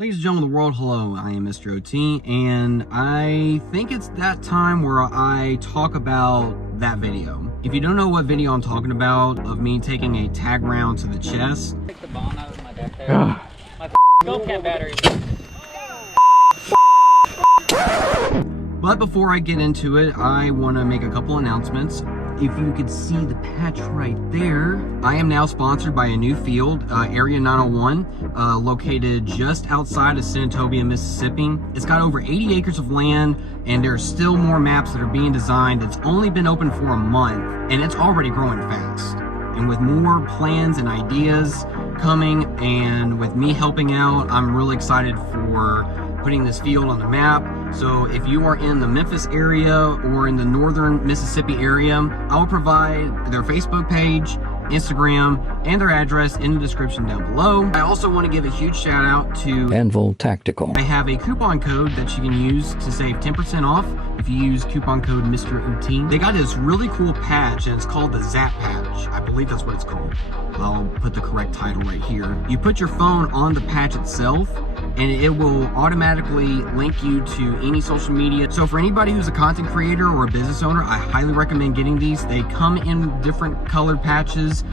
Ladies and gentlemen of the world, hello, I am Mr. OT, and I think it's that time where I talk about that video. If you don't know what video I'm talking about, of me taking a tag round to the chest. Take the bomb out of my deck there. My GoPro battery. But before I get into it, I want to make a couple announcements. If you could see the patch right there, I am now sponsored by a new field, Area 901, located just outside of Senatobia, Mississippi. It's got over 80 acres of land, and there's still more maps that are being designed. It's only been open for a month, and it's already growing fast. And with more plans and ideas coming, and with me helping out, I'm really excited for putting this field on the map. So if you are in the Memphis area or in the northern Mississippi area, I will provide their Facebook page, Instagram, and their address in the description down below. I also want to give a huge shout out to Anvil Tactical. I have a coupon code that you can use to save 10% off if you use coupon code Mr. OT. They got this really cool patch, and it's called the Zap Patch. I believe that's what it's called. I'll put the correct title right here. You put your phone on the patch itself, and it will automatically link you to any social media. So for anybody who's a content creator or a business owner, I highly recommend getting these. They come in different colored patches,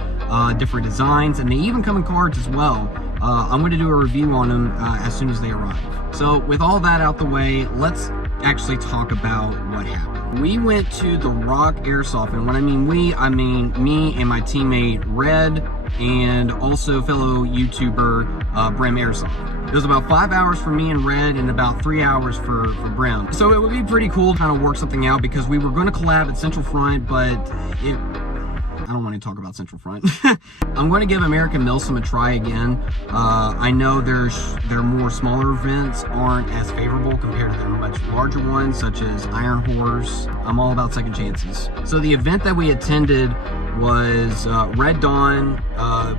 different designs, and they even come in cards as well. I'm going to do a review on them as soon as they arrive. So with all that out the way, let's actually talk about what happened. We went to the Rock Airsoft, and when I mean we, I mean me and my teammate Red, and also fellow YouTuber Brim Airsoft. It was about 5 hours for me and Red and about 3 hours for Brim. So it would be pretty cool to kind of work something out, because we were going to collab at Central Front, but I don't want to talk about Central Front. I'm going to give American Milsim a try again. I know their more smaller events aren't as favorable compared to their much larger ones, such as Iron Horse. I'm all about second chances. So the event that we attended was Red Dawn,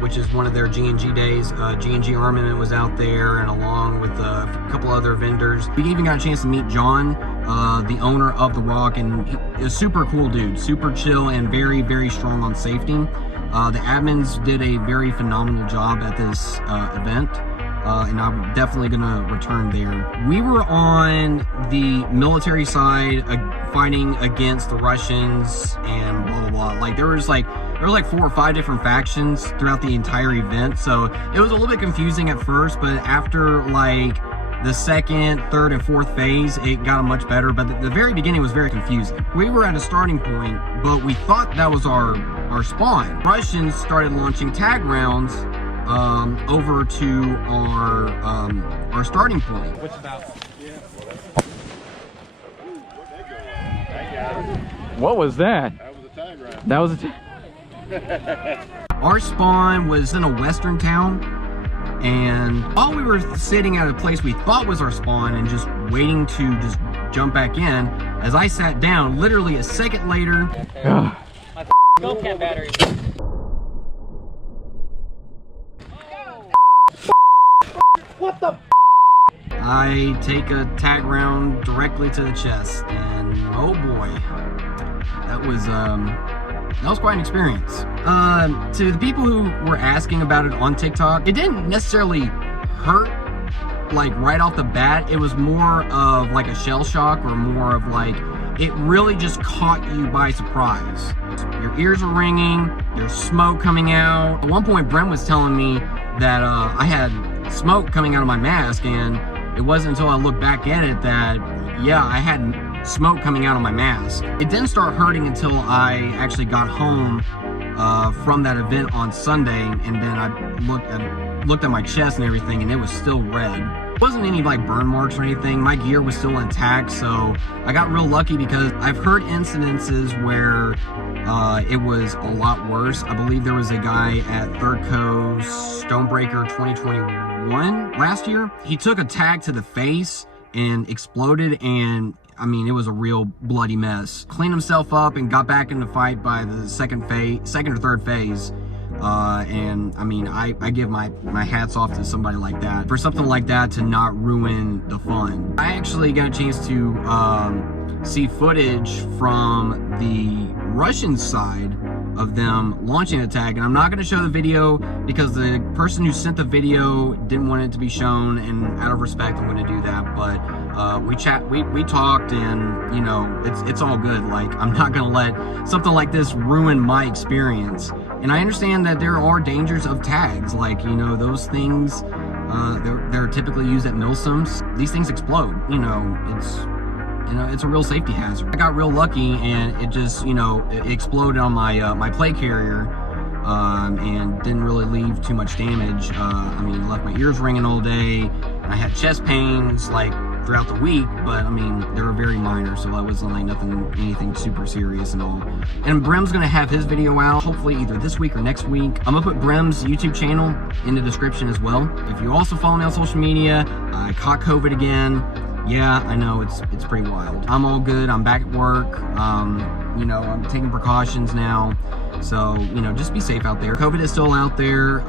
which is one of their G&G days. G&G Armament was out there, and along with a couple other vendors. We even got a chance to meet John, the owner of the Rock, and he's a super cool dude, super chill and very, very strong on safety. The admins did a very phenomenal job at this event. And I'm definitely gonna return there. We were on the military side, fighting against the Russians and blah blah blah. Like there were like 4 or 5 different factions throughout the entire event, so it was a little bit confusing at first, but after like the second, third, and fourth phase, it got much better. But the very beginning was very confusing. We were at a starting point, but we thought that was our spawn. Russians started launching tag rounds over to our starting point. What's about? What was that? That was a tag round. That was a Our spawn was in a western town, and while we were sitting at a place we thought was our spawn and just waiting to just jump back in, as I sat down, literally a second later, My GoPro battery. What the? I take a tag round directly to the chest, and oh boy, that was quite an experience. To the people who were asking about it on TikTok, it didn't necessarily hurt like right off the bat. It was more of like a shell shock, or more of like, it really just caught you by surprise. Your ears are ringing, there's smoke coming out. At one point, Brent was telling me that I had smoke coming out of my mask, and it wasn't until I looked back at it that, yeah, I had smoke coming out of my mask. It didn't start hurting until I actually got home from that event on Sunday, and then I looked at my chest and everything, and it was still red. It wasn't any like burn marks or anything. My gear was still intact, so I got real lucky, because I've heard incidences where it was a lot worse. I believe there was a guy at Third Coast Stonebreaker 2021 last year. He took a tag to the face and exploded, and I mean, it was a real bloody mess. Cleaned himself up and got back in the fight by the second or third phase. And I mean, I give my hats off to somebody like that, for something like that to not ruin the fun. I actually got a chance to see footage from the Russian side of them launching the tag. And I'm not going to show the video because the person who sent the video didn't want it to be shown, and out of respect I'm going to do that. But we talked, and you know, it's all good. Like, I'm not going to let something like this ruin my experience. And I understand that there are dangers of tags, like, you know, those things, they're typically used at milsims. These things explode, you know, it's a real safety hazard. I got real lucky, and it just, you know, it exploded on my my plate carrier, and didn't really leave too much damage. I mean, it left my ears ringing all day, and I had chest pains like throughout the week, but I mean, they were very minor, so that wasn't like anything super serious and all. And Brim's gonna have his video out hopefully either this week or next week. I'm gonna put Brim's YouTube channel in the description as well. If you also follow me on social media, I caught COVID again. Yeah, I know, it's pretty wild. I'm all good, I'm back at work. You know, I'm taking precautions now. So, you know, just be safe out there. COVID is still out there,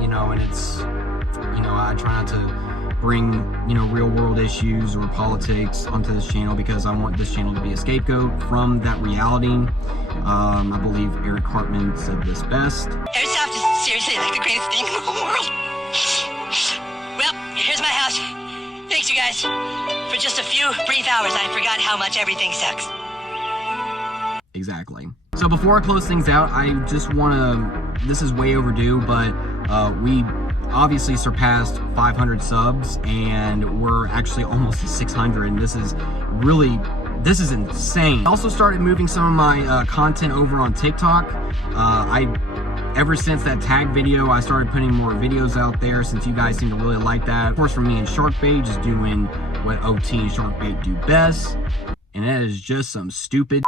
you know, and it's, you know, I try not to bring, you know, real world issues or politics onto this channel, because I want this channel to be a scapegoat from that reality. I believe Eric Hartman said this best. Airsoft is seriously like the greatest thing in the whole world. Well, here's my house. Thanks, you guys. For just a few brief hours, I forgot how much everything sucks. Exactly. So before I close things out, I just want to, this is way overdue, but we obviously surpassed 500 subs, and we're actually almost to 600, and this is insane. I also started moving some of my content over on TikTok. Ever since that tag video, I started putting more videos out there, since you guys seem to really like that. Of course, for me and Sharkbait, just doing what OT and Sharkbait do best, and that is just some stupid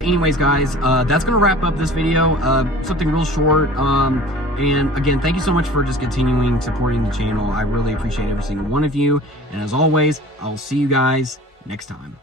Anyways, guys, that's gonna wrap up this video. Something real short. And again, thank you so much for just continuing supporting the channel. I really appreciate every single one of you. And as always, I'll see you guys next time.